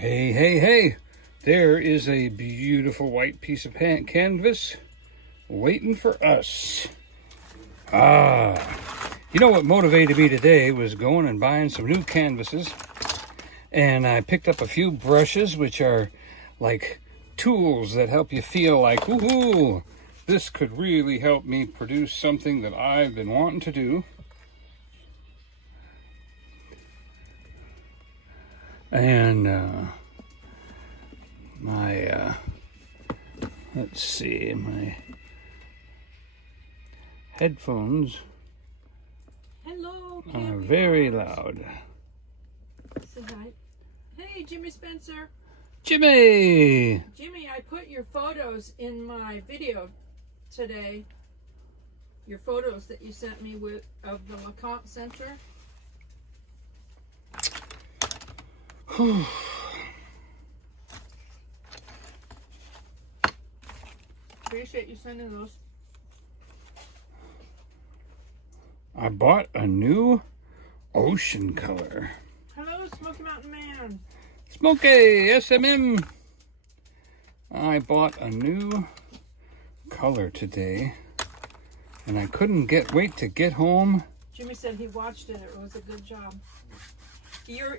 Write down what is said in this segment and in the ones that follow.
Hey, hey, hey, there is a beautiful white piece of canvas waiting for us. You know what motivated me today was going and buying some new canvases. And I picked up a few brushes, which are like tools that help you feel like, ooh, this could really help me produce something that I've been wanting to do. And let's see, my headphones are very loud. Say hi. Hey, Jimmy Spencer. Jimmy! Jimmy, I put your photos in my video today. Your photos that you sent me of the LeConte Center. Appreciate you sending those. I bought a new ocean color. Hello, Smoky Mountain Man. Smokey, SMM. I bought a new color today, and I couldn't wait to get home. Jimmy said he watched it. It was a good job. Your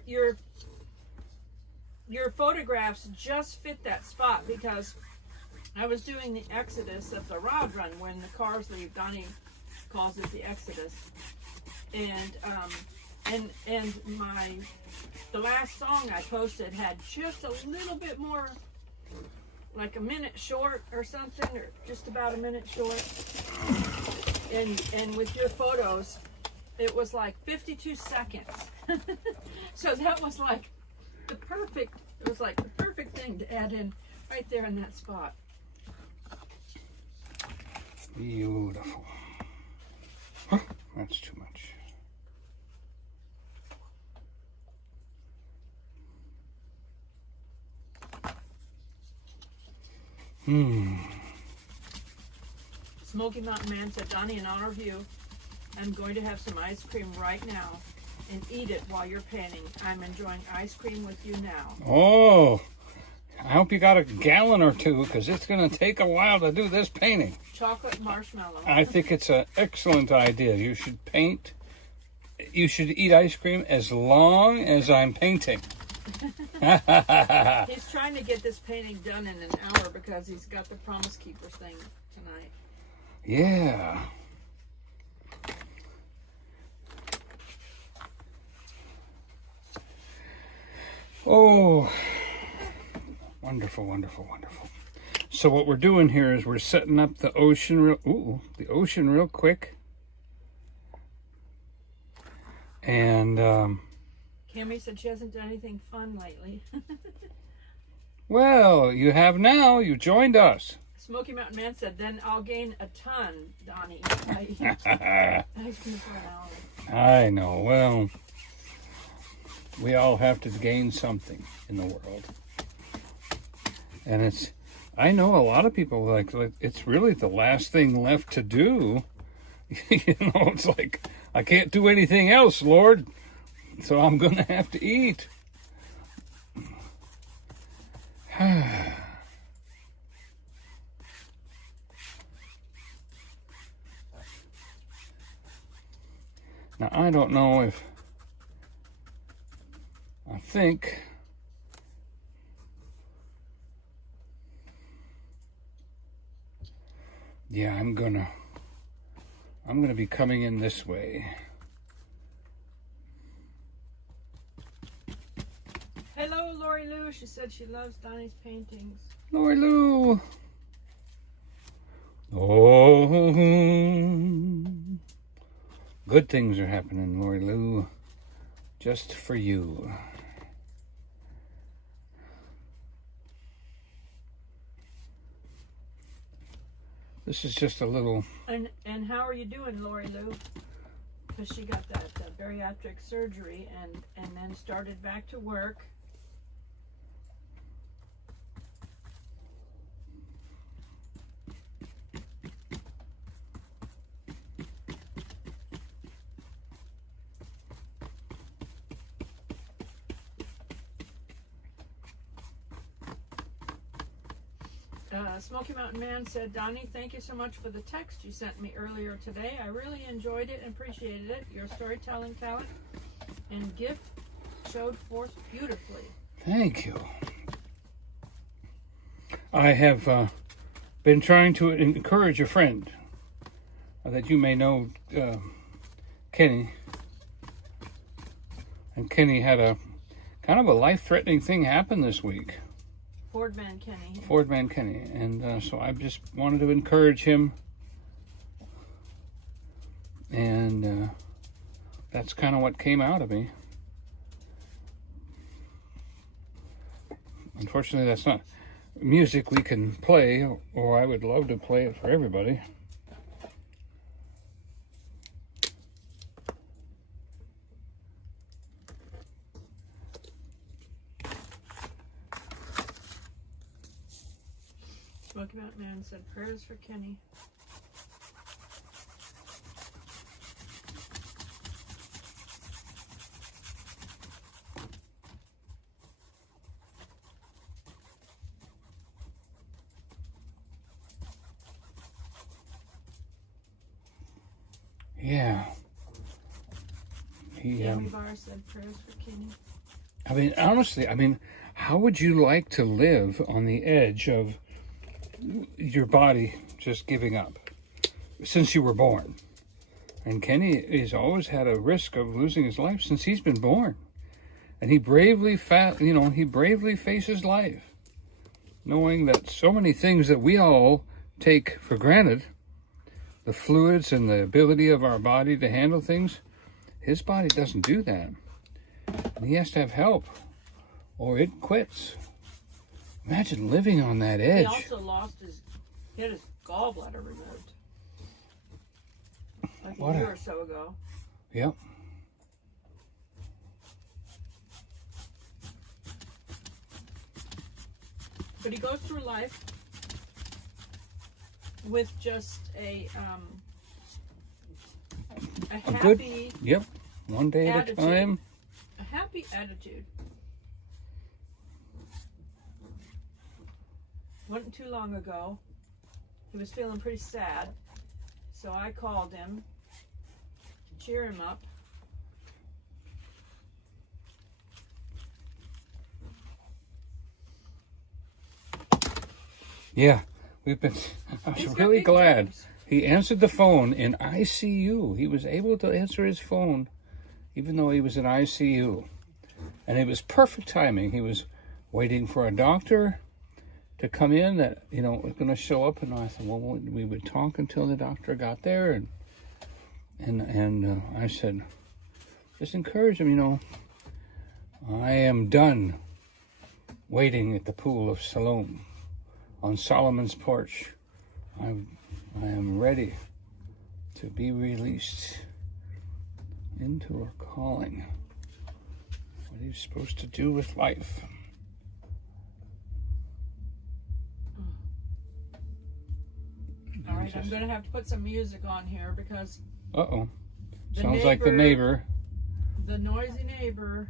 photographs just fit that spot because I was doing the exodus of the rod run when the cars leave. Donny calls it the exodus, and the last song I posted had just a little bit more, like a minute short or something, or just about a minute short. And with your photos, it was like 52 seconds. So that was like the perfect thing to add in right there in that spot. Beautiful. Huh, that's too much. Smoky Mountain Man said, Donny, in honor of you, I'm going to have some ice cream right now and eat it while you're painting. I'm enjoying ice cream with you now. Oh, I hope you got a gallon or two, because it's going to take a while to do this painting. Chocolate marshmallow. I think it's an excellent idea. You should paint. You should eat ice cream as long as I'm painting. He's trying to get this painting done in an hour because he's got the Promise Keepers thing tonight. Yeah. Oh, wonderful, wonderful, wonderful. So what we're doing here is we're setting up the ocean real quick. And Cammy said she hasn't done anything fun lately. well, you have now. You joined us. Smoky Mountain Man said, then I'll gain a ton, Donny. Ice cream for an hour. I know. Well, we all have to gain something in the world. And I know a lot of people like it's really the last thing left to do. It's like, I can't do anything else, Lord. So I'm going to have to eat. Now, I don't know if... I think... Yeah, I'm gonna be coming in this way. Hello, Lori Lou. She said she loves Donny's paintings. Lori Lou. Oh, good things are happening, Lori Lou, just for you. This is just a little... And how are you doing, Lori Lou? Because she got that bariatric surgery and then started back to work. Smoky Mountain Man said, Donnie, thank you so much for the text you sent me earlier today. I really enjoyed it and appreciated it. Your storytelling talent and gift showed forth beautifully. Thank you. I have been trying to encourage a friend that you may know, Kenny. And Kenny had a kind of a life-threatening thing happen this week. Ford Man Kenny. Ford Man Kenny. And so I just wanted to encourage him. And that's kind of what came out of me. Unfortunately, that's not music we can play, or I would love to play it for everybody. Smoky Mountain Man said, prayers for Kenny. Yeah. Jamie Barr said, prayers for Kenny. I mean, honestly, how would you like to live on the edge of your body just giving up since you were born? And Kenny has always had a risk of losing his life since he's been born, and he bravely faces life, knowing that so many things that we all take for granted, the fluids and the ability of our body to handle things, his body doesn't do that. And he has to have help, or it quits. Imagine living on that edge. He also he had his gallbladder removed. Like a year or so ago. Yep. But he goes through life with just a happy yep, one day attitude. at a time. A happy attitude. Wasn't too long ago. He was feeling pretty sad. So I called him to cheer him up. Yeah, I was really glad. Dreams. He answered the phone in ICU. He was able to answer his phone even though he was in ICU. And it was perfect timing. He was waiting for a doctor to come in that, was going to show up. And I thought, well, we would talk until the doctor got there. And I said, just encourage him, I am done waiting at the pool of Siloam on Solomon's porch. I am ready to be released into our calling. What he's supposed to do with life. All right, I'm going to have to put some music on here because... Uh-oh. Sounds like the neighbor. The noisy neighbor.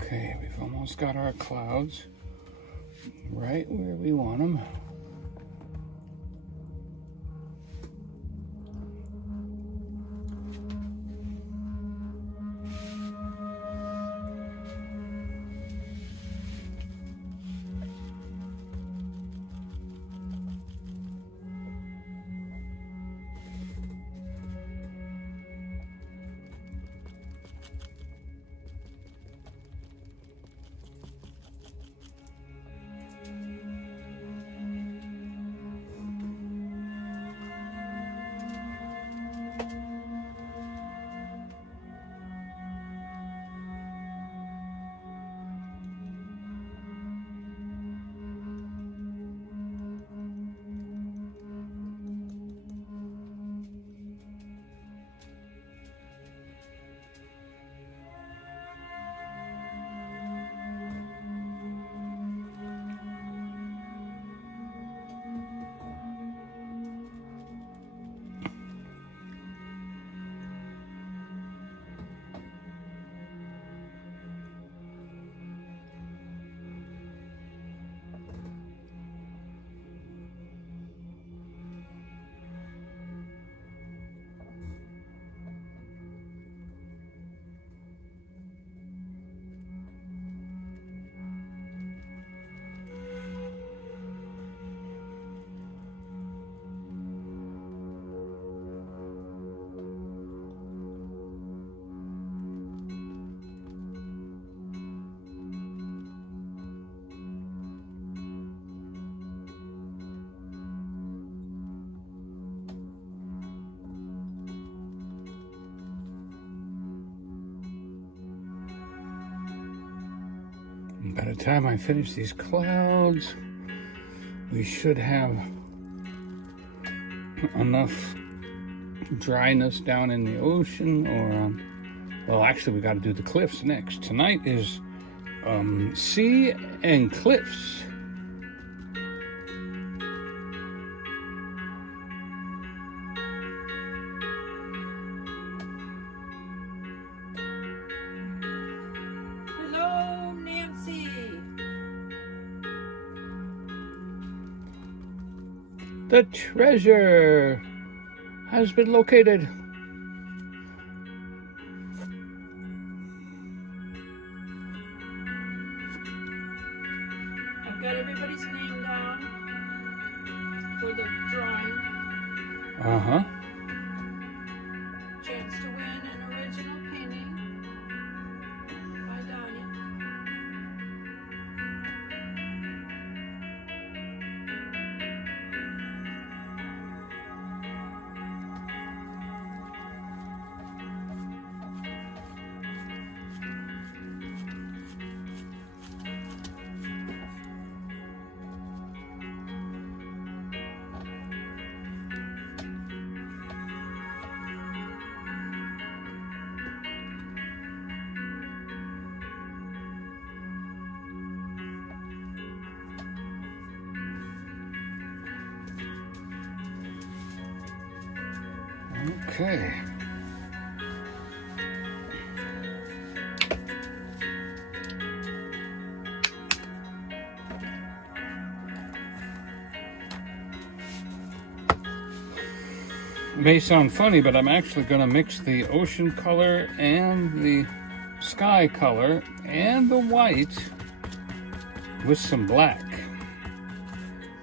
Okay, we've almost got our clouds right where we want them. And by the time I finish these clouds, we should have enough dryness down in the ocean, or well, actually we got to do the cliffs next. Tonight is sea and cliffs. Hello, Nancy. The treasure has been located. I've got everybody's name down for the drawing. Uh-huh. Chance to win an original painting by Donny. Okay. It may sound funny, but I'm actually going to mix the ocean color and the sky color and the white with some black,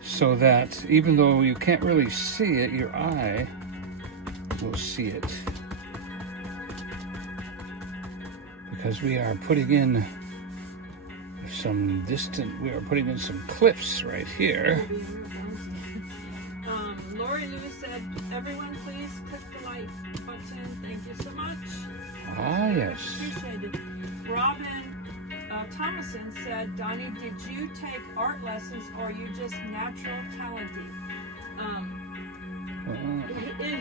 so that even though you can't really see it, your eye will see it. Because we are putting in we are putting in some cliffs right here. Lori Lewis said, everyone please click the like button. Thank you so much. Ah, yes. Appreciate it. Robin Thomason said, Donny, did you take art lessons or are you just natural talented?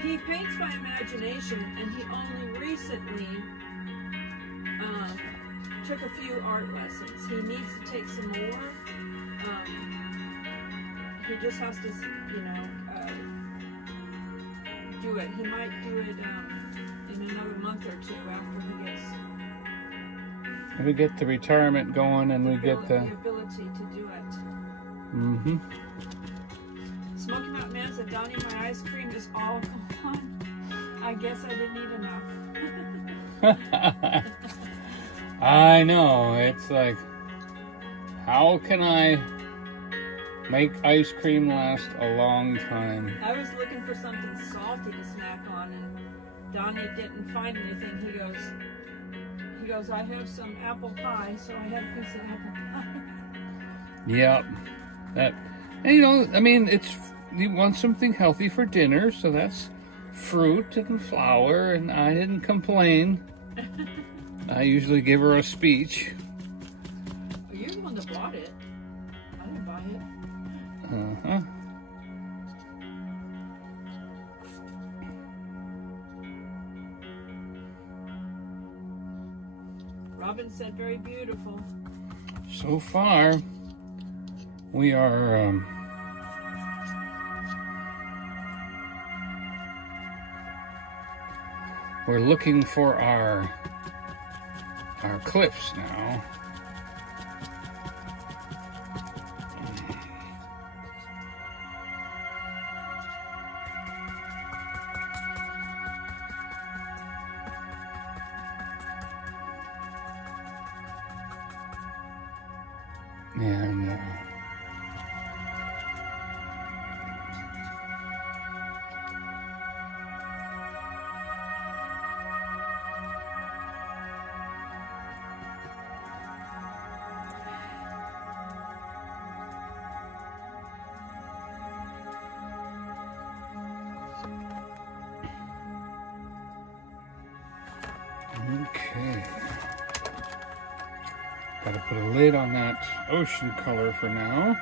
He paints by imagination, and he only recently took a few art lessons. He needs to take some more. He just has to, do it. He might do it in another month or two after he gets. We get the retirement going, and we get the ability to do it. Mm-hmm. Smoky Mountain Man said, Donny, my ice cream is all gone. I guess I didn't eat enough. I know. It's like, how can I make ice cream last a long time? I was looking for something salty to snack on, and Donny didn't find anything. He goes, I have some apple pie, so I had a piece of apple pie. Yep. You want something healthy for dinner, so that's fruit and flour, and I didn't complain. I usually give her a speech. You're the one that bought it. I didn't buy it. Uh-huh. Robin said, very beautiful. So far, we are we're looking for our cliffs now. And okay. Got to put a lid on that ocean color for now.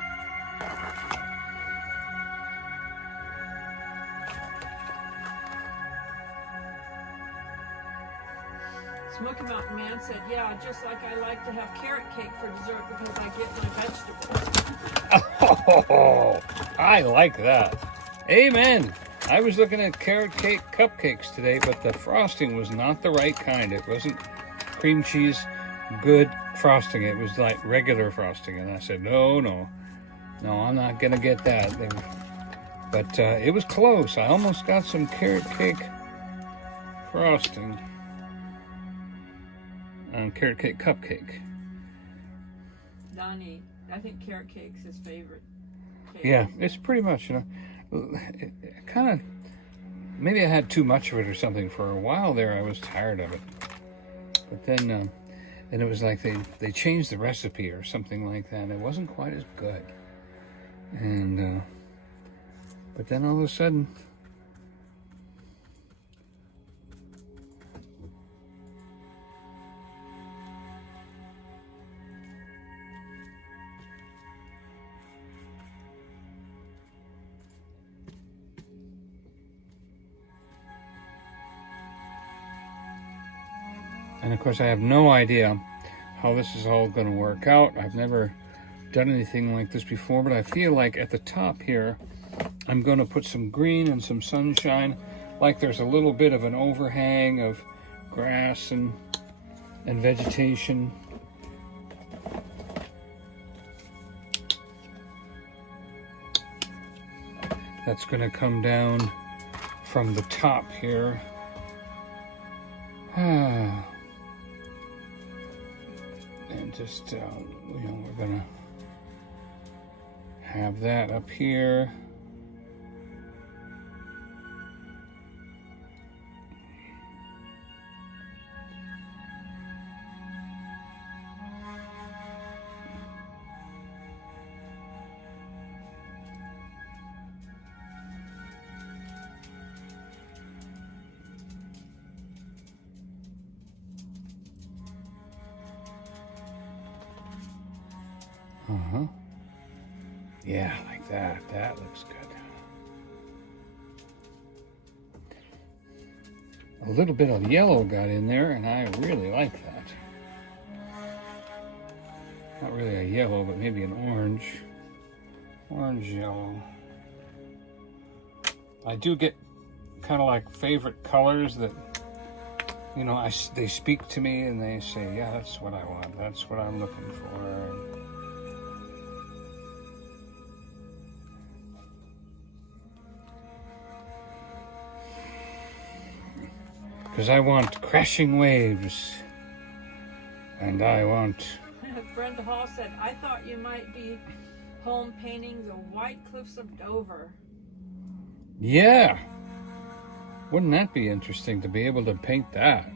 Smoky Mountain Man said, yeah, just like I like to have carrot cake for dessert because I get my vegetables. Oh, I like that. Amen. I was looking at carrot cake cupcakes today, but the frosting was not the right kind. It wasn't cream cheese good frosting. It was like regular frosting. And I said, no, I'm not going to get that. But it was close. I almost got some carrot cake frosting on carrot cake cupcake. Donny, I think carrot cake's his favorite cake. Yeah, it's pretty much, kind of, maybe I had too much of it or something. For a while there, I was tired of it. But then it was like they changed the recipe or something like that. It wasn't quite as good. And, but then all of a sudden, and of course, I have no idea how this is all going to work out. I've never done anything like this before, but I feel like at the top here, I'm going to put some green and some sunshine, like there's a little bit of an overhang of grass and vegetation. That's going to come down from the top here. And just, we're gonna have that up here. Yeah, like that. That looks good. A little bit of yellow got in there, and I really like that. Not really a yellow, but maybe an orange. Orange yellow. I do get kind of like favorite colors that, they speak to me and they say, yeah, that's what I want. That's what I'm looking for. Because I want crashing waves, and I want... Brenda Hall said, I thought you might be home painting the White Cliffs of Dover. Yeah. Wouldn't that be interesting to be able to paint that?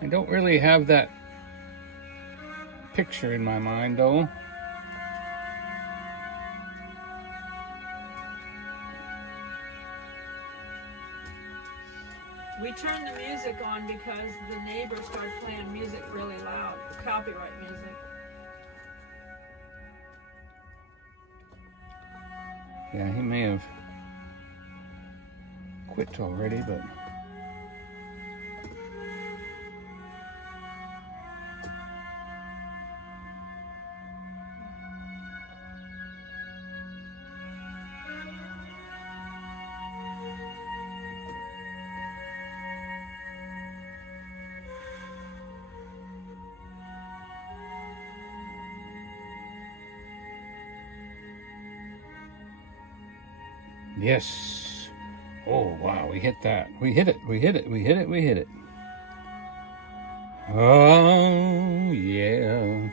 I don't really have that picture in my mind, though. We turned the music on because the neighbors started playing music really loud, copyright music. Yeah, he may have quit already, but... Yes. Oh, wow, we hit that. We hit it. Oh, yeah.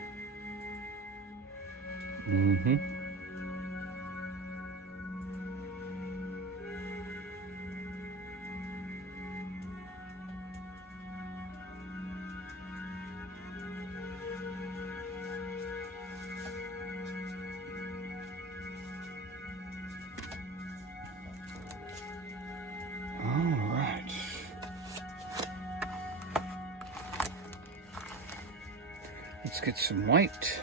Let's get some white.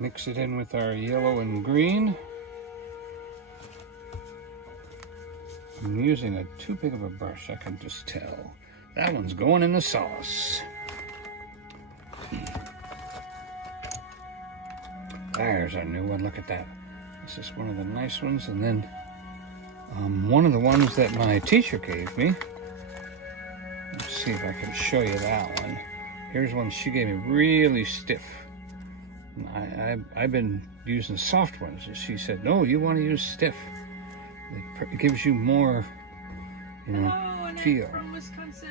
Mix it in with our yellow and green. I'm using too big of a brush, I can just tell. That one's going in the sauce. There's our new one, look at that. This is one of the nice ones, and then one of the ones that my teacher gave me. Let's see if I can show you that one. Here's one she gave me, really stiff. I've been using soft ones, and she said, no, you want to use stiff. It gives you more, Hello, feel. From Wisconsin.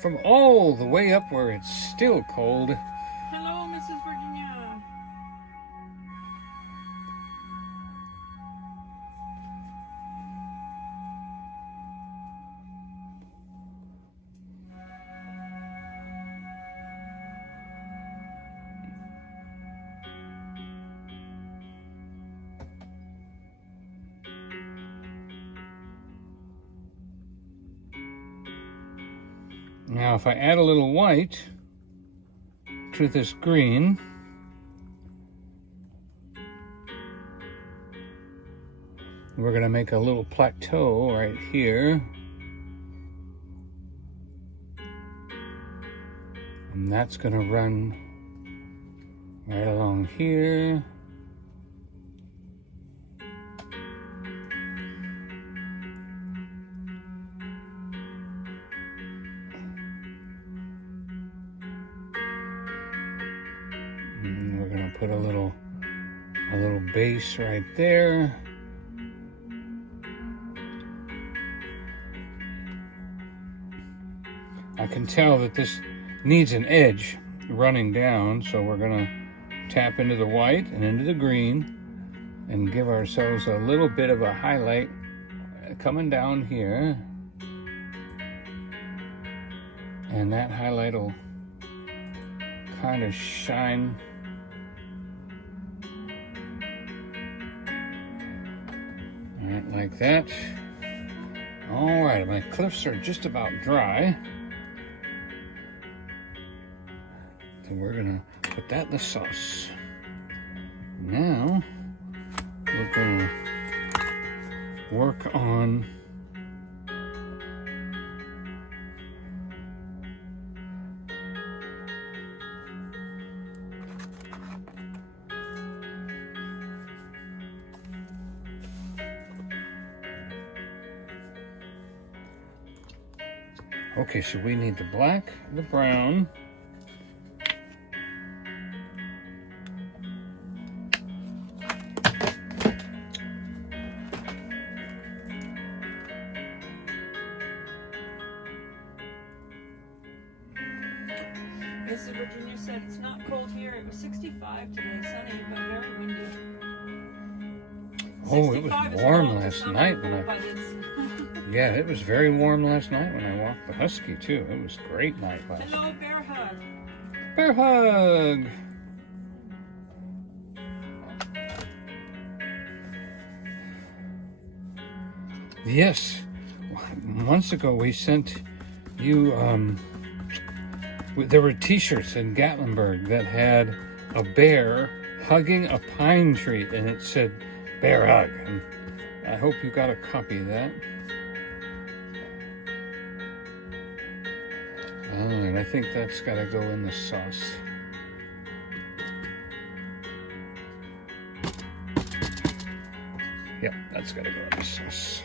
From all the way up where it's still cold. Hello, Mrs. Virginia. Now, if I add a little white to this green, we're going to make a little plateau right here. And that's going to run right along here. And we're going to put a little base right there. I can tell that this needs an edge running down, so we're going to tap into the white and into the green and give ourselves a little bit of a highlight coming down here. And that highlight will kind of shine right like that. All right, my cliffs are just about dry. So we're gonna put that in the sauce. Now we're gonna work on okay, so we need the black, the brown, Mrs. Virginia said it's not cold here. It was 65 today, sunny, but very windy. oh, it was 65 is warm cold to last some night people, when but it's yeah, it was very warm last night when I walked the husky too. It was a great night last night. Hello, bear hug. Bear hug! Yes, months ago we sent you, there were t-shirts in Gatlinburg that had a bear hugging a pine tree, and it said, bear hug. And I hope you got a copy of that. Oh, and I think that's got to go in the sauce. Yep, that's got to go in the sauce.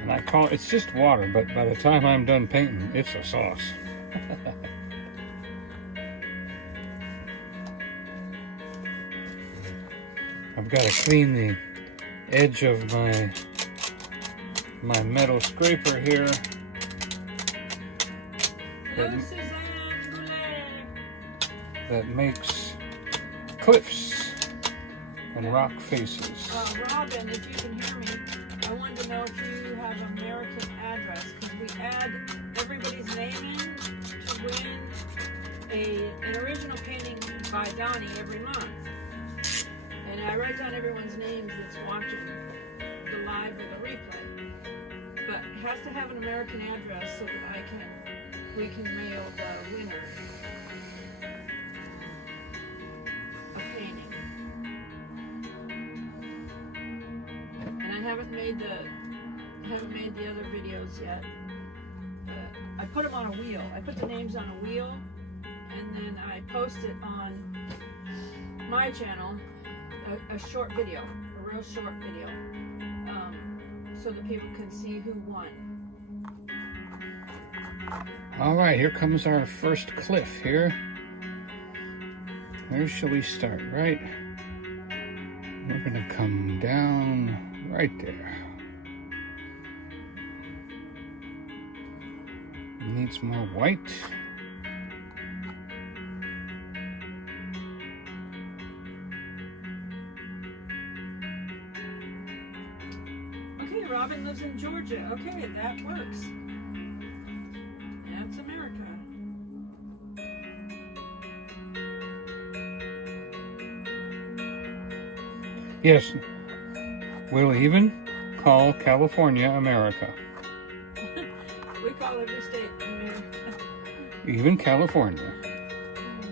And I call it's just water, but by the time I'm done painting, it's a sauce. I've got to clean the edge of my metal scraper here. Hello, Suzanne Goulet. That makes cliffs and rock faces. Robin, if you can hear me, I wanted to know if you have American address, because we add everybody's name in to win an original painting by Donny every month. And I write down everyone's names that's watching the live or the replay. But it has to have an American address so that I can we can mail the winner a painting. And I haven't made the other videos yet. I put them on a wheel. I put the names on a wheel, and then I post it on my channel, a short video, a real short video, so that people can see who won. All right, here comes our first cliff here. Where shall we start? Right? We're gonna come down right there. Needs more white. Okay, Robin lives in Georgia. Okay, that works. That's America. Yes, we'll even call California America. We call every state America. Even California.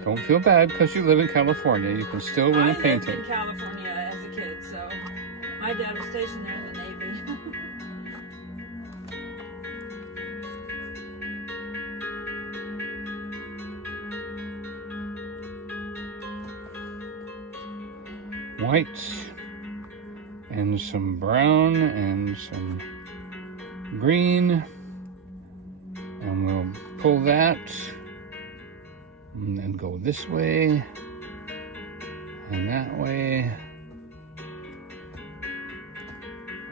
Don't feel bad because you live in California. You can still win a painting. I lived in California as a kid, so my dad was stationed there in the Navy. White and some brown and some green, and we'll pull that and then go this way and that way.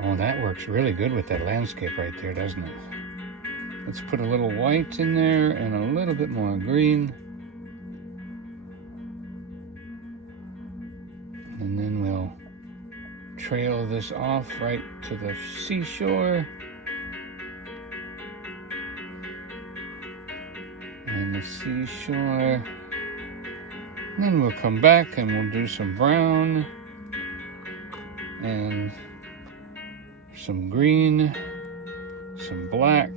Oh, that works really good with that landscape right there, doesn't it? Let's put a little white in there and a little bit more green. And then we'll trail this off right to the seashore. And the seashore. And then we'll come back and we'll do some brown and some green, some black.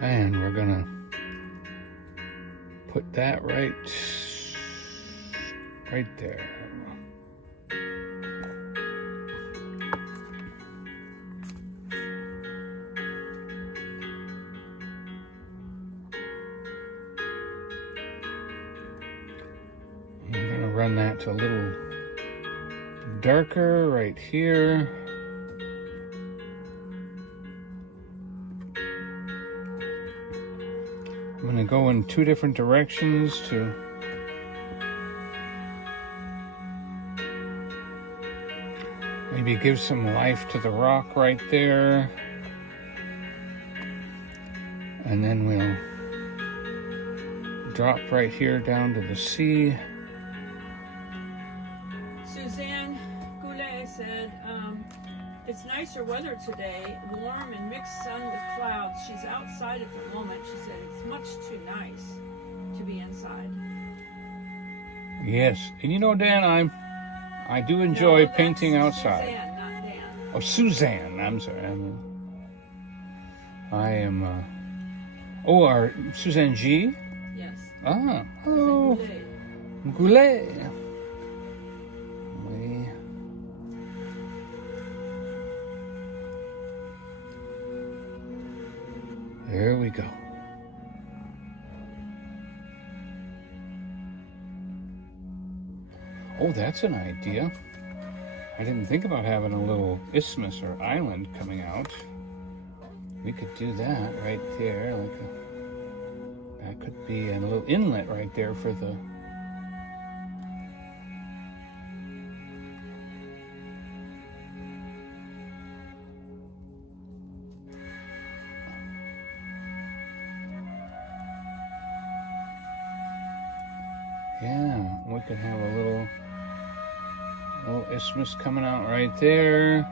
And we're gonna put that right there. I'm gonna run that to a little darker right here. I'm going to go in two different directions to maybe give some life to the rock right there. And then we'll drop right here down to the sea. Suzanne Goulet said, it's nicer weather today, warm and mixed sun with clouds. She's outside at the moment. She said it's much too nice to be inside. Yes, and you know, Dan, I do enjoy painting outside. Suzanne, not Dan. Oh, Suzanne. I'm sorry. I am. Our Suzanne G. Yes. Ah, hello, Suzanne Goulet. There we go. Oh, that's an idea. I didn't think about having a little isthmus or island coming out. We could do that right there. That could be a little inlet right there for the... Yeah, we could have a little isthmus coming out right there.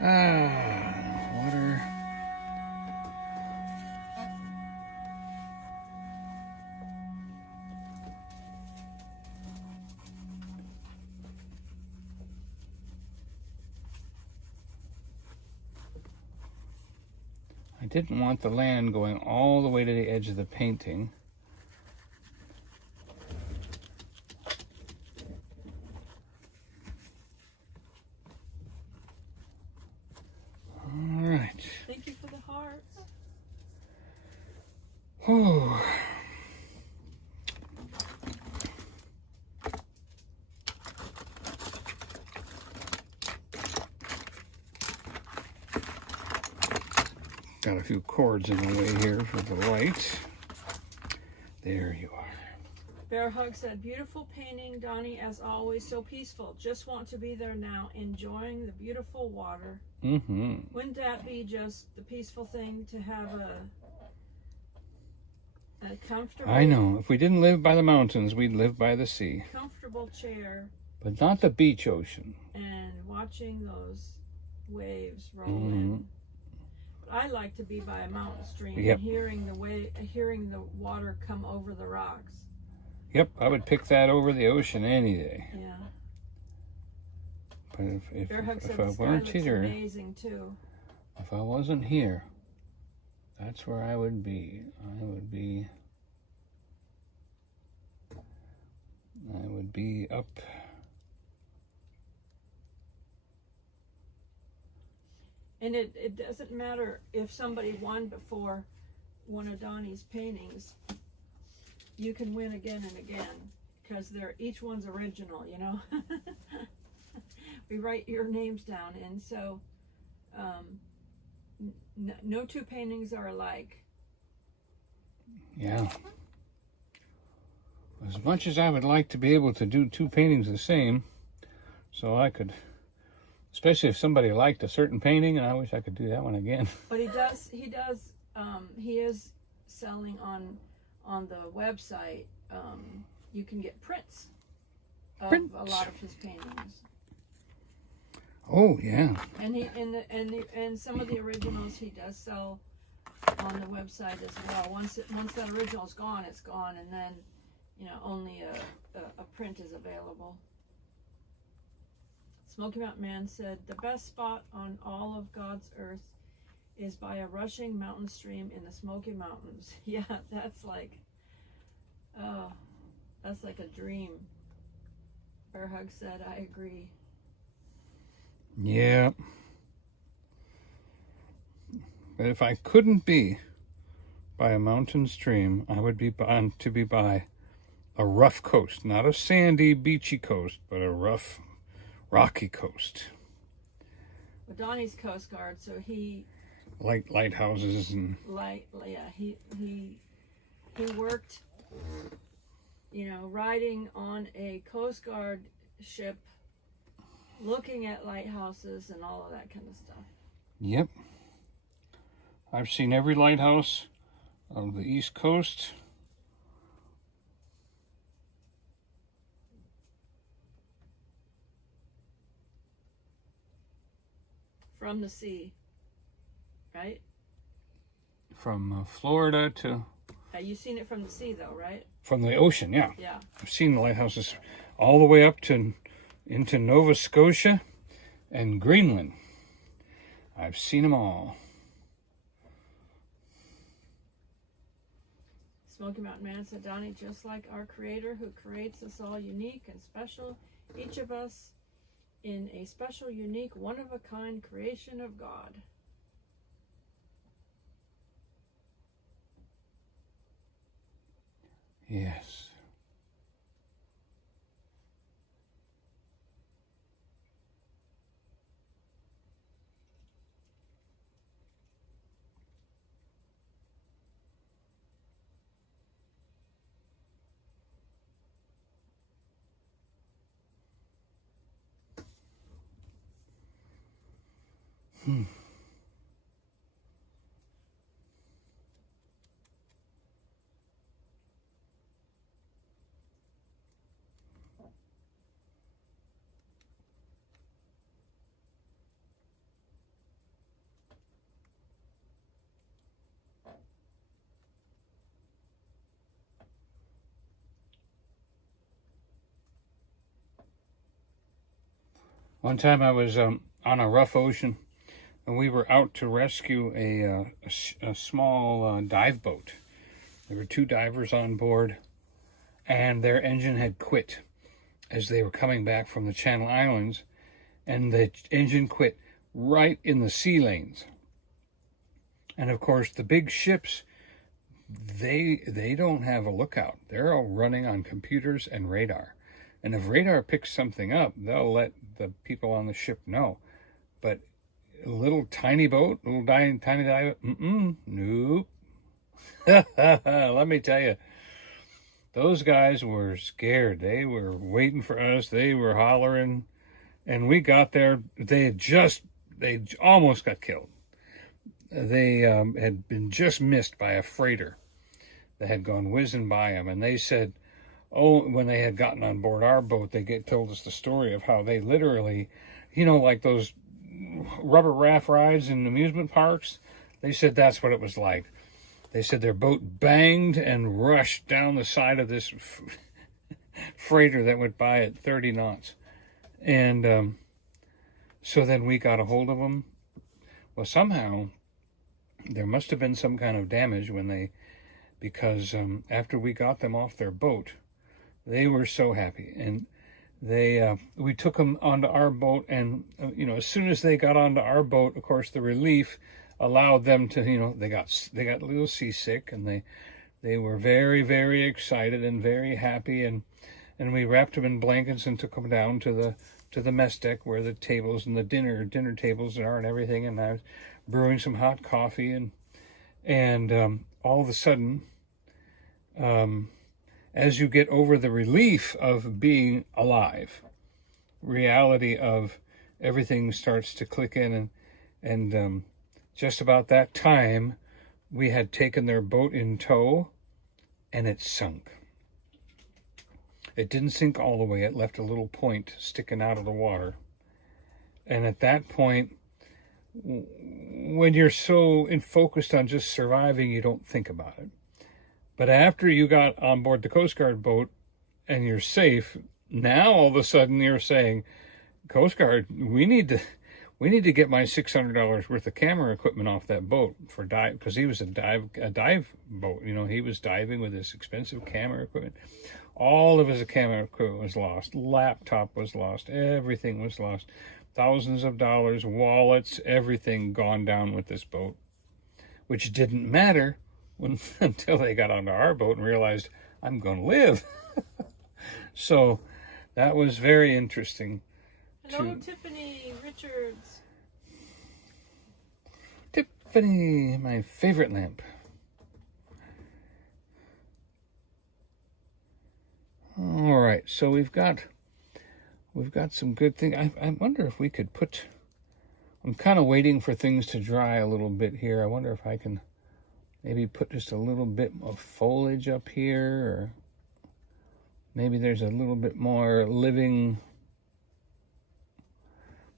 Water. I didn't want the land going all the way to the edge of the painting. All right. Thank you for the hearts. Whew. Got a few cords in the way here for the light. There you are. Bear Hug said, beautiful painting, Donny, as always, so peaceful. Just want to be there now, enjoying the beautiful water. Mm-hmm. Wouldn't that be just the peaceful thing to have a comfortable... I know. If we didn't live by the mountains, we'd live by the sea. Comfortable chair. But not the beach ocean. And watching those waves roll Mm-hmm. in. I like to be by a mountain stream Yep. and hearing the water come over the rocks. Yep, I would pick that over the ocean any day. Yeah. But if Bear Hug said I the sky weren't looks here, amazing too. if I wasn't here, that's where I would be. I would be up. And it doesn't matter if somebody won before one of Donnie's paintings. You can win again and again because each one's original, you know. We write your names down, and so no two paintings are alike. Yeah. As much as I would like to be able to do two paintings the same, so I could, especially if somebody liked a certain painting, and I wish I could do that one again. But he is selling on the website. You can get prints of a lot of his paintings. Oh yeah. And some of the originals he does sell on the website as well. Once that original is gone, it's gone, and then only a print is available. Smoky Mountain Man said, the best spot on all of God's earth is by a rushing mountain stream in the Smoky Mountains. Yeah, that's like a dream. Bear Hug said, I agree. Yeah. But if I couldn't be by a mountain stream, I would be by a rough coast. Not a sandy, beachy coast, but a rough, rocky coast. Well, Donnie's Coast Guard, so he... lighthouses and... he worked, riding on a Coast Guard ship, looking at lighthouses and all of that kind of stuff. Yep. I've seen every lighthouse of the East Coast. From the sea, right? From Florida to... You've seen it from the sea, though, right? From the ocean, yeah. Yeah. I've seen the lighthouses all the way up to into Nova Scotia and Greenland. I've seen them all. Smoky Mountain Man said, Donnie, just like our Creator who creates us all unique and special, each of us in a special, unique, one-of-a-kind creation of God. Yes. One time I was on a rough ocean, and we were out to rescue a small dive boat. There were 2 divers on board, and their engine had quit as they were coming back from the Channel Islands, and the engine quit right in the sea lanes. And of course, the big ships, they don't have a lookout. They're all running on computers and radar. And if radar picks something up, they'll let the people on the ship know. But a little tiny boat, little tiny dive, nope. Let me tell you, those guys were scared. They were waiting for us. They were hollering. And we got there. They almost got killed. They had been just missed by a freighter that had gone whizzing by them. And they said, when they had gotten on board our boat, they told us the story of how they literally, like those rubber raft rides in amusement parks. They said that's what it was like. They said their boat banged and rushed down the side of this freighter that went by at 30 knots. And so then we got a hold of them. Well, somehow there must have been some kind of damage because after we got them off their boat, they were so happy. And we took them onto our boat, and as soon as they got onto our boat, of course, the relief allowed them to, they got a little seasick, and they were very, very excited and very happy, and we wrapped them in blankets and took them down to the mess deck where the tables and the dinner tables are and everything, and I was brewing some hot coffee, and all of a sudden, as you get over the relief of being alive, reality of everything starts to click in, and just about that time, we had taken their boat in tow, and it sunk. It didn't sink all the way. It left a little point sticking out of the water. And at that point, when you're so focused on just surviving, you don't think about it. But after you got on board the Coast Guard boat and you're safe, now all of a sudden you're saying, Coast Guard, we need to get my $600 worth of camera equipment off that boat for dive, because he was a dive boat. He was diving with this expensive camera equipment. All of his camera equipment was lost. Laptop was lost. Everything was lost. Thousands of dollars, wallets, everything gone down with this boat, which didn't matter until they got onto our boat and realized, I'm going to live. So that was very interesting. Hello, Tiffany Richards. Tiffany, my favorite lamp. All right, so we've got some good things. I wonder if we could I'm kind of waiting for things to dry a little bit here. I wonder if I can maybe put just a little bit of foliage up here, or maybe there's a little bit more living,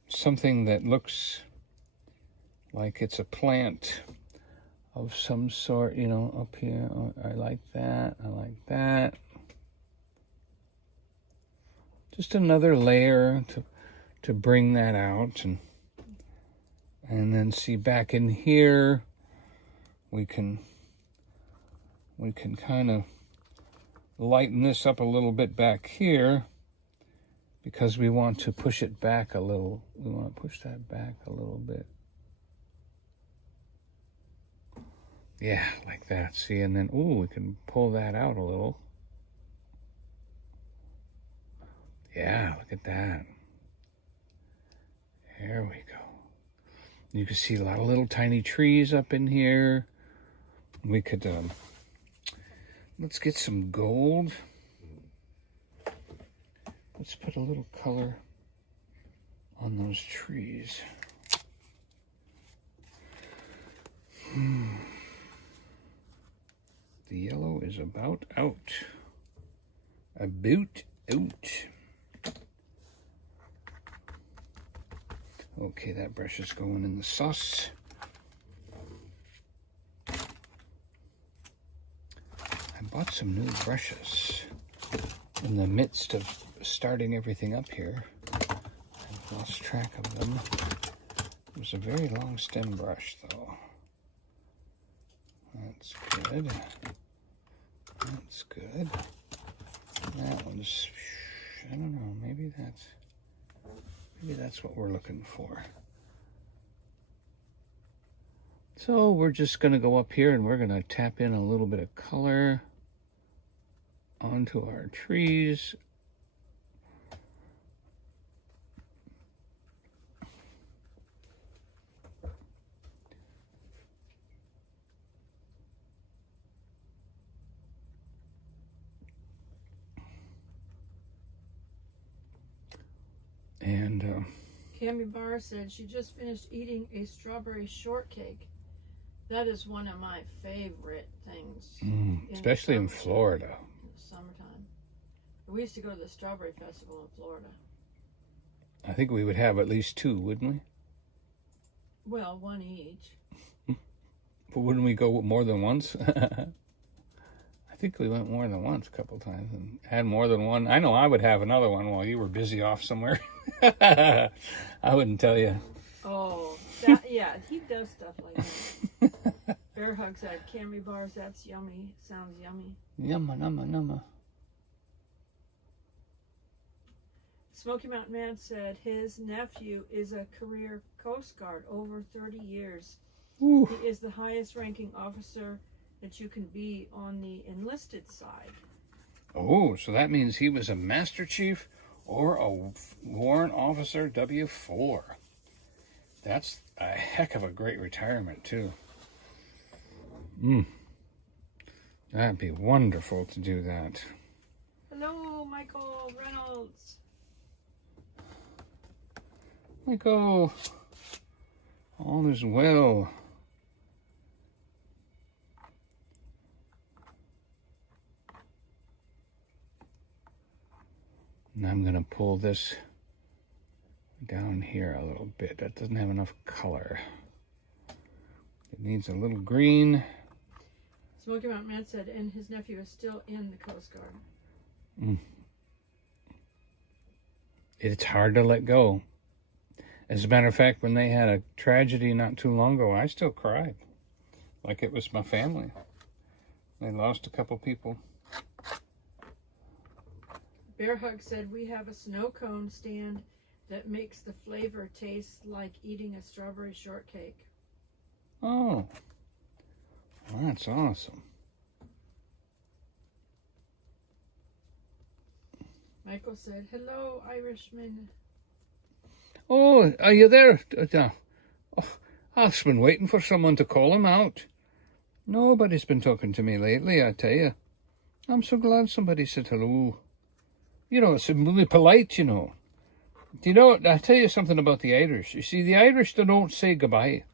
something that looks like it's a plant of some sort, up here. Oh, I like that. I like that. Just another layer to bring that out, and then see back in here, we can kind of lighten this up a little bit back here, because we want to push it back a little. We want to push that back a little bit. Yeah, like that. See, and then, we can pull that out a little. Yeah, look at that. There we go. You can see a lot of little tiny trees up in here. We could, let's get some gold. Let's put a little color on those trees. The yellow is about out. About out. Okay, that brush is going in the sauce. I bought some new brushes in the midst of starting everything up here. Lost track of them. It was a very long stem brush, though. That's good. That's good. That one's, I don't know, maybe that's what we're looking for. So we're just going to go up here and we're going to tap in a little bit of color onto our trees. And Cammy Barr said she just finished eating a strawberry shortcake. That is one of my favorite things. Especially in Florida. In the summertime. We used to go to the Strawberry Festival in Florida. I think we would have at least 2, wouldn't we? Well, 1 each. But wouldn't we go more than once? I think we went more than once a couple times and had more than one. I know I would have another one while you were busy off somewhere. I wouldn't tell you. Oh, that, yeah, he does stuff like that. Bear Hug said, Cammy Bars, that's yummy. Sounds yummy. Yumma, numma, numma. Smoky Mountain Man said his nephew is a career Coast Guard, over 30 years. Ooh. He is the highest ranking officer that you can be on the enlisted side. Oh, so that means he was a Master Chief or a Warrant Officer W4. That's a heck of a great retirement, too. That'd be wonderful to do that. Hello, Michael Reynolds. Michael, all is well. And I'm going to pull this down here a little bit. That doesn't have enough color. It needs a little green. Smoky Mountain Man said, and his nephew is still in the Coast Guard. It's hard to let go. As a matter of fact, when they had a tragedy not too long ago, I still cried. Like it was my family. They lost a couple people. Bear Hug said, we have a snow cone stand that makes the flavor taste like eating a strawberry shortcake. Oh, well, that's awesome. Michael said, hello, Irishman. Oh, are you there? Oh, I've been waiting for someone to call him out. Nobody's been talking to me lately, I tell you. I'm so glad somebody said hello. You know, it's really polite, you know. Do you know, I'll tell you something about the Irish. You see, the Irish, they don't say goodbye.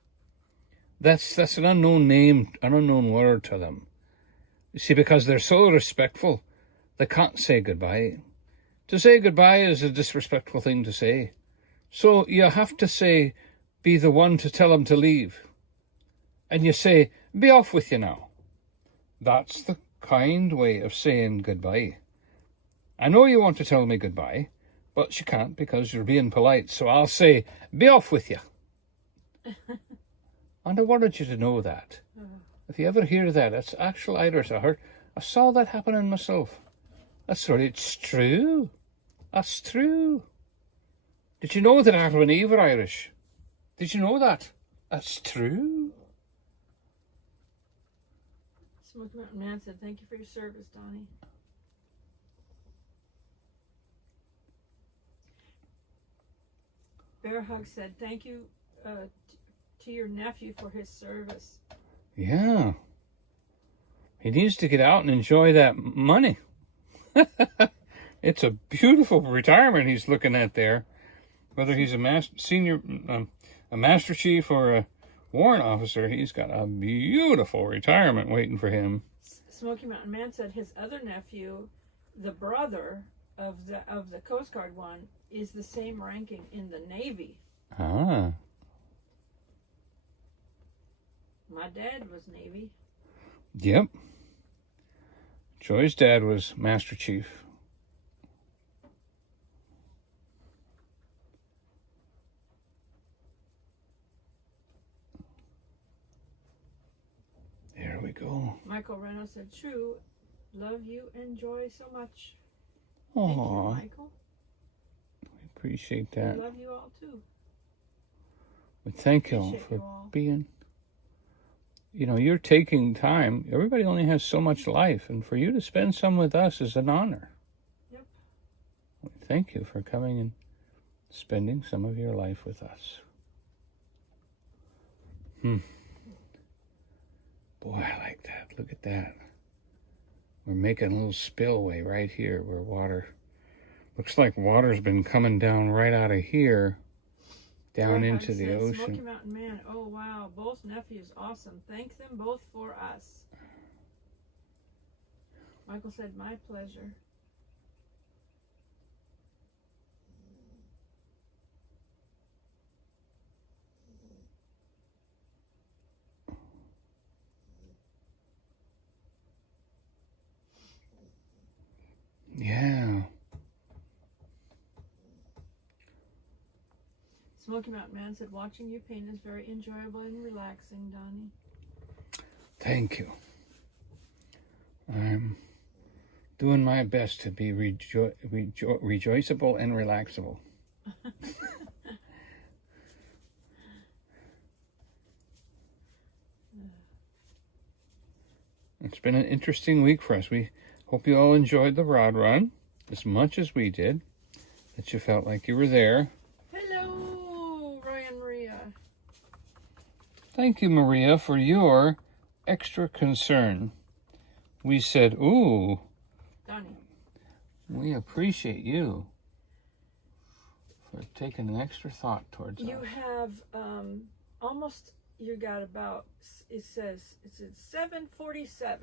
That's an unknown name, an unknown word to them. You see, because they're so respectful, they can't say goodbye. To say goodbye is a disrespectful thing to say. So you have to say, be the one to tell them to leave. And you say, be off with you now. That's the kind way of saying goodbye. I know you want to tell me goodbye, but you can't because you're being polite. So I'll say, be off with you. And I wanted you to know that. If you ever hear that, it's actual Irish. I saw that happening myself. That's right, it's true. That's true. Did you know that Adam and Eve are Irish? Did you know that? That's true. Smoky Mountain Man said, thank you for your service, Donnie. Bear Hug said, thank you to your nephew for his service. Yeah. He needs to get out and enjoy that money. It's a beautiful retirement he's looking at there. Whether he's a Master Chief or a warrant officer, he's got a beautiful retirement waiting for him. Smoky Mountain Man said his other nephew, the brother of the Coast Guard one, is the same ranking in the Navy. Ah. My dad was Navy. Yep. Joy's dad was Master Chief. There we go. Michael Reynolds said, true. Love you and Joy so much. Thank you, Aw, Michael. we appreciate We that. love you all too. But thank you Appreciate for you all. being, you're taking time. Everybody only has so much life, and for you to spend some with us is an honor. Yep. Thank you for coming and spending some of your life with us. Boy, I like that. Look at that. We're making a little spillway right here where water, looks like water's been coming down right out of here down Joy into Hug the said, ocean. Smoky Mountain Man. Oh, wow. Both nephews. Awesome. Thank them both for us. Michael said, my pleasure. Yeah. Smoky Mountain Man said, watching you paint is very enjoyable and relaxing, Donny. Thank you. I'm doing my best to be rejoiceable and relaxable. It's been an interesting week for us. We hope you all enjoyed the rod run as much as we did, that you felt like you were there. Hello, Roy and Maria. Thank you, Maria, for your extra concern. We said, ooh, Donny. we appreciate you for taking an extra thought towards You us. have almost, you got about, it says 7:47.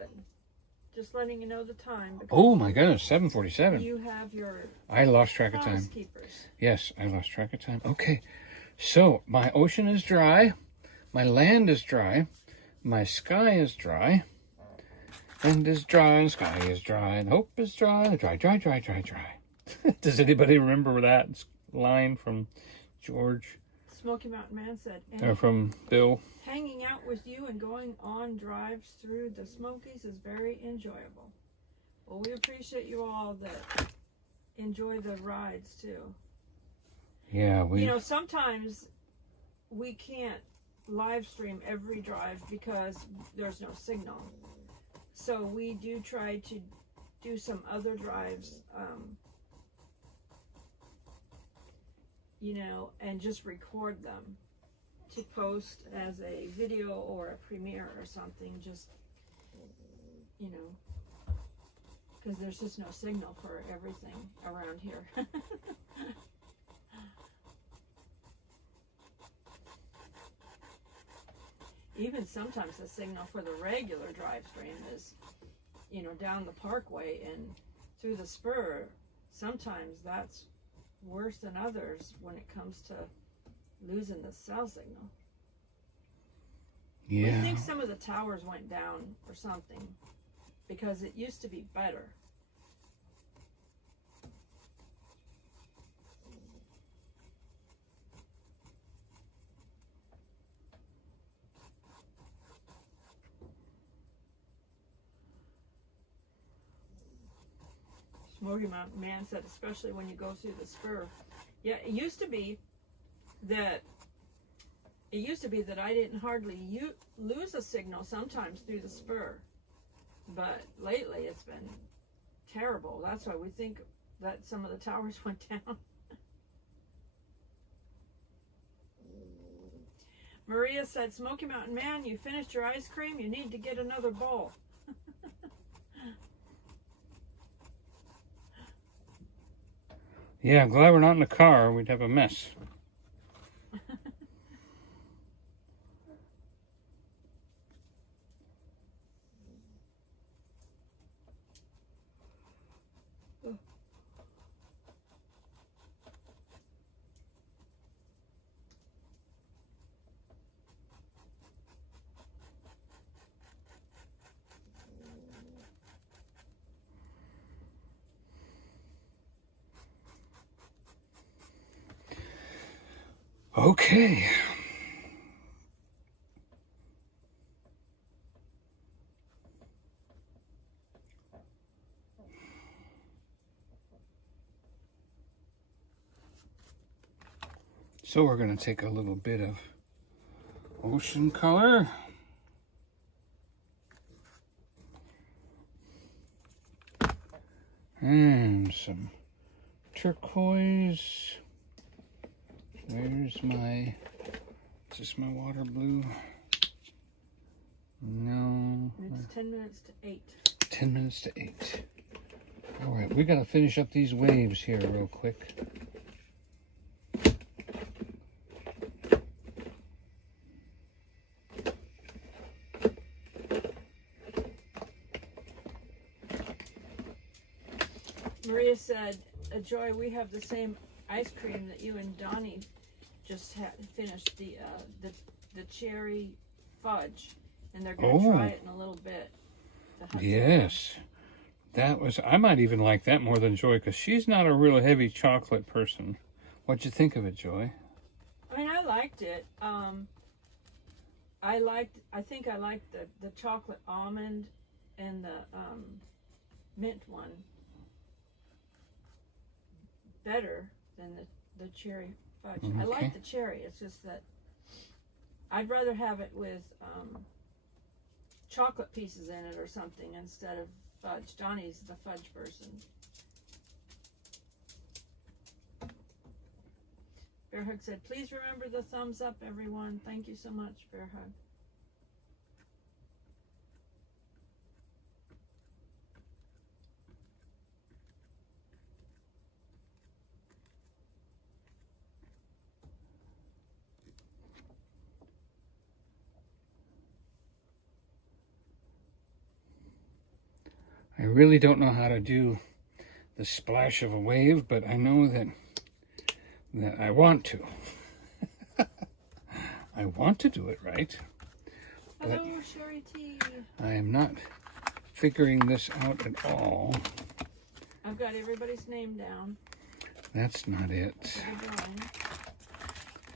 Just letting you know the time. because Oh my goodness, 7:47. You have your I lost track of time. housekeepers. Yes, I lost track of time. Okay, so my ocean is dry, my land is dry, my sky is dry, and is dry, and sky is dry, and hope is dry, dry, dry, dry, dry, dry. Does anybody remember that line from George, Smoky Mountain Man said, or and from Bill? hanging out with you and going on drives through the Smokies is very enjoyable. Well, we appreciate you all that enjoy the rides too. Yeah, Sometimes we can't live stream every drive because there's no signal. So we do try to do some other drives, and just record them to post as a video or a premiere or something, just, because there's just no signal for everything around here. Even sometimes the signal for the regular drive stream is, down the parkway and through the spur. Sometimes that's worse than others when it comes to losing the cell signal. yeah. We think some of the towers went down or something because it used to be better. Smoky Mountain Man said, especially when you go through the spur. Yeah, it used to be that I didn't hardly lose a signal sometimes through the spur, but lately it's been terrible. That's why we think that some of the towers went down. Maria said, Smoky Mountain Man, you finished your ice cream, you need to get another bowl. Yeah, I'm glad we're not in the car. We'd have a mess. Okay. So we're going to take a little bit of ocean color. And some turquoise. Where's my, is this my water blue? No. It's 10 minutes to 8. 10 minutes to 8. All right, we got to finish up these waves here real quick. Maria said, Joy, we have the same ice cream that you and Donny just had finished, the cherry fudge, and they're going to try it in a little bit. Yes. That was, I might even like that more than Joy, because she's not a real heavy chocolate person. What'd you think of it, Joy? I mean, I liked it. I think I liked the chocolate almond and the mint one better than the cherry fudge. Okay. I like the cherry. It's just that I'd rather have it with chocolate pieces in it or something instead of fudge. Donnie's the fudge person. Bear Hug said, please remember the thumbs up, everyone. Thank you so much, Bear Hug. I really don't know how to do the splash of a wave, but I know that I want to. I want to do it right. Hello, Sherry T. I am not figuring this out at all. I've got everybody's name down. That's not it. They're going.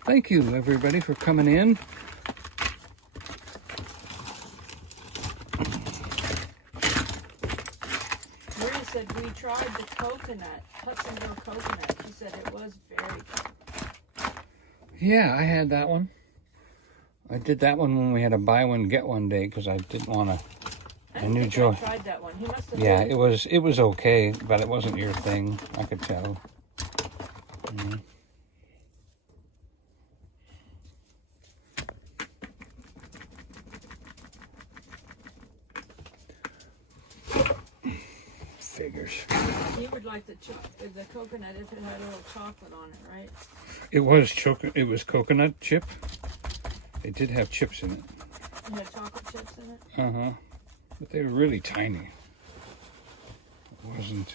Thank you, everybody, for coming in. Maria said we tried the coconut, Hudsonville coconut. She said it was very good. Yeah, I had that one. I did that one when we had a buy one get one day because I didn't want to. I knew Joy. I tried that one. He must have. Yeah, it was okay, but it wasn't your thing. I could tell. Mm. Figures. You would like the coconut if it had a little chocolate on it, right? It was coconut chip. It did have chips in it. It had chocolate chips in it? Uh-huh. But they were really tiny. It wasn't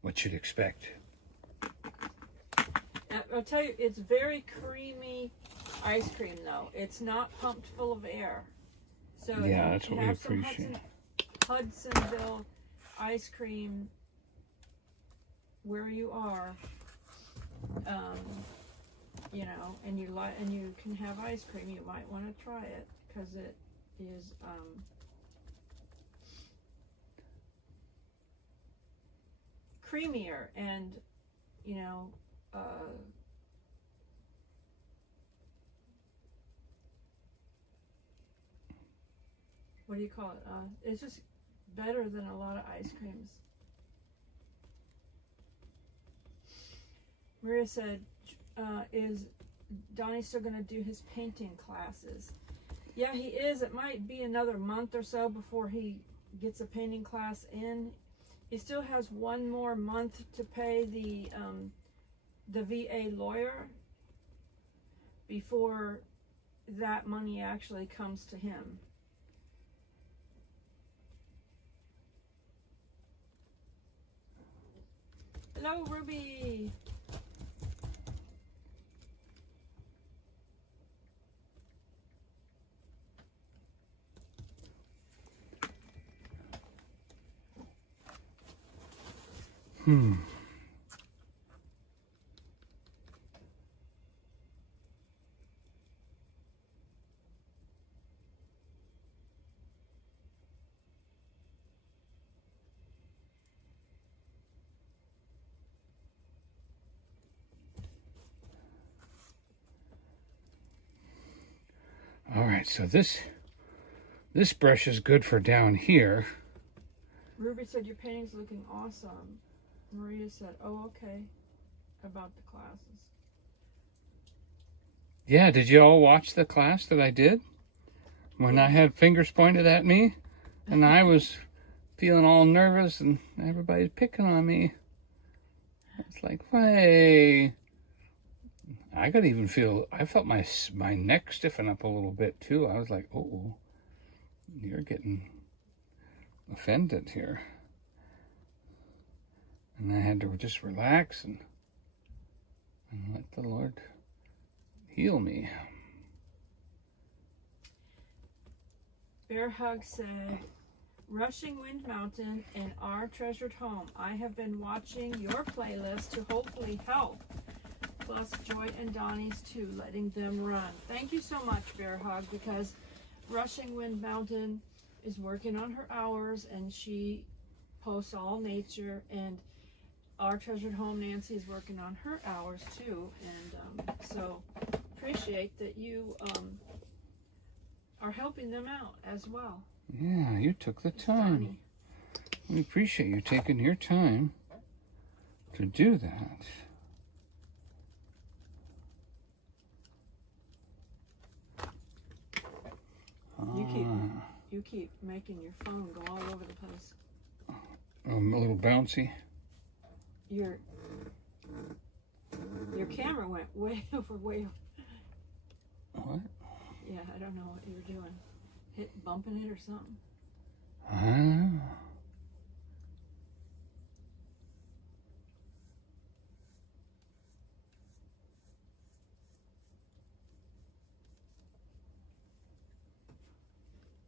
what you'd expect. I'll tell you, it's very creamy ice cream, though. It's not pumped full of air. So yeah, that's what we appreciate. Hudsonville ice cream where you are, you know, and you can have ice cream. You might want to try it because it is creamier and, you know, what do you call it? It's just better than a lot of ice creams. Maria said, is Donnie still going to do his painting classes? Yeah, he is. It might be another month or so before he gets a painting class in. He still has one more month to pay the VA lawyer before that money actually comes to him. Hello, Ruby. right, so this brush is good for down here. Ruby said your painting's looking awesome. Maria said, oh, okay, about the classes. Yeah, did you all watch the class that I did? When I had fingers pointed at me and I was feeling all nervous and everybody's picking on me. It's like, hey, I felt my neck stiffen up a little bit too. I was like, oh, you're getting offended here. And I had to just relax and let the Lord heal me. Bear Hug said, Rushing Wind Mountain and Our Treasured Home. I have been watching your playlist to hopefully help. Plus Joy and Donnie's too, letting them run. Thank you so much, Bear Hug, because Rushing Wind Mountain is working on her hours and she posts all nature, and Our Treasured Home, Nancy, is working on her hours too. And so appreciate that you are helping them out as well. Yeah, you took the time. We appreciate you taking your time to do that. You keep making your phone go all over the place. A little bouncy. Your camera went way over. What? Yeah, I don't know what you were doing. Bumping it or something.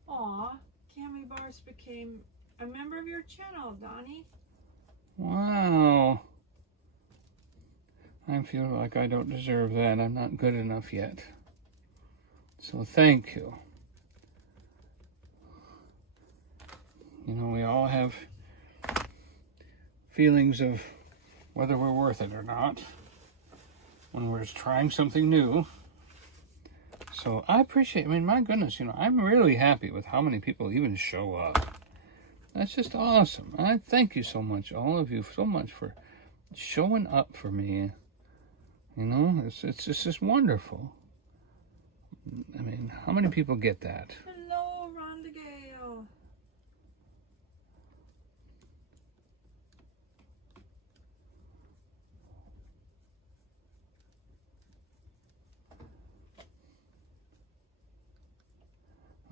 Aw, Cami Bars became a member of your channel, Donnie. Wow. I feel like I don't deserve that. I'm not good enough yet. So thank you. You know, we all have feelings of whether we're worth it or not when we're just trying something new. So I appreciate, my goodness, I'm really happy with how many people even show up. That's just awesome. I thank you so much, all of you, so much for showing up for me. It's just wonderful. How many people get that? Hello, Rhonda Gale.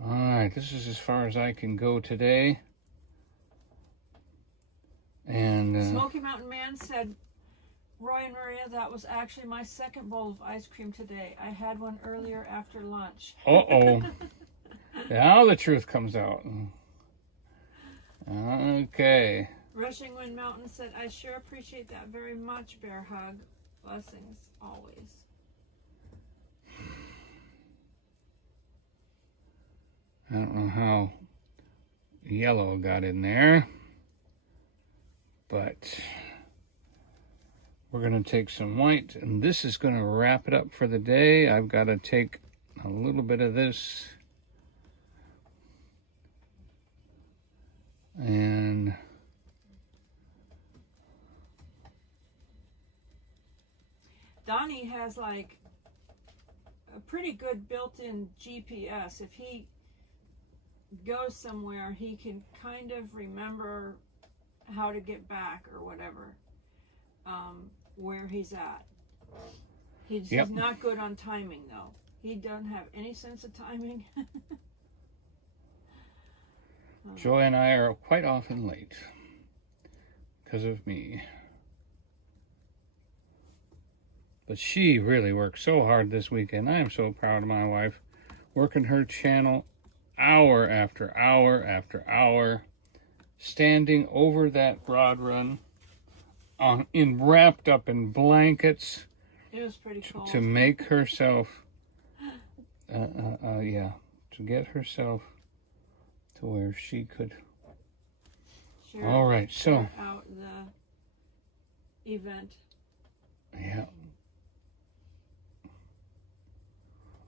All right, this is as far as I can go today. And Smoky Mountain Man said, Roy and Maria, that was actually my second bowl of ice cream today. I had one earlier after lunch. Uh-oh. Now the truth comes out. Okay. Rushing Wind Mountain said, I sure appreciate that very much, Bear Hug. Blessings always. I don't know how yellow got in there, but we're going to take some white, and this is going to wrap it up for the day. I've got to take a little bit of this and Donnie has like a pretty good built-in GPS. If he goes somewhere, he can kind of remember how to get back or whatever, where he's at. He's not good on timing, though. He doesn't have any sense of timing. Joy and I are quite often late because of me. But she really worked so hard this weekend. I am so proud of my wife, working her channel hour after hour after hour, standing over that rod run, wrapped up in blankets. It was pretty cold. To make herself, to get herself to where she could. Sure. All right, so out the event. Yeah.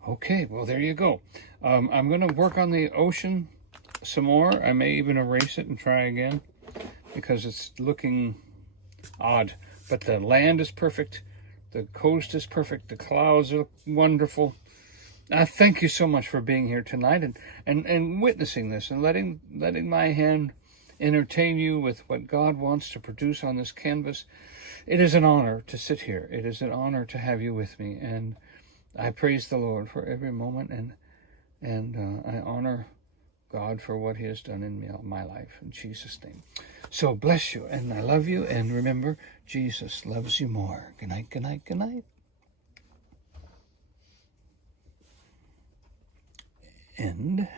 Okay, well, there you go. I'm going to work on the ocean some more. I may even erase it and try again because it's looking odd. But the land is perfect. The coast is perfect. The clouds are wonderful. I thank you so much for being here tonight and witnessing this and letting my hand entertain you with what God wants to produce on this canvas. It is an honor to sit here. It is an honor to have you with me. And I praise the Lord for every moment, and I honor God for what he has done in my life, in Jesus' name. So bless you, and I love you, and remember, Jesus loves you more. Good night, good night, good night. End.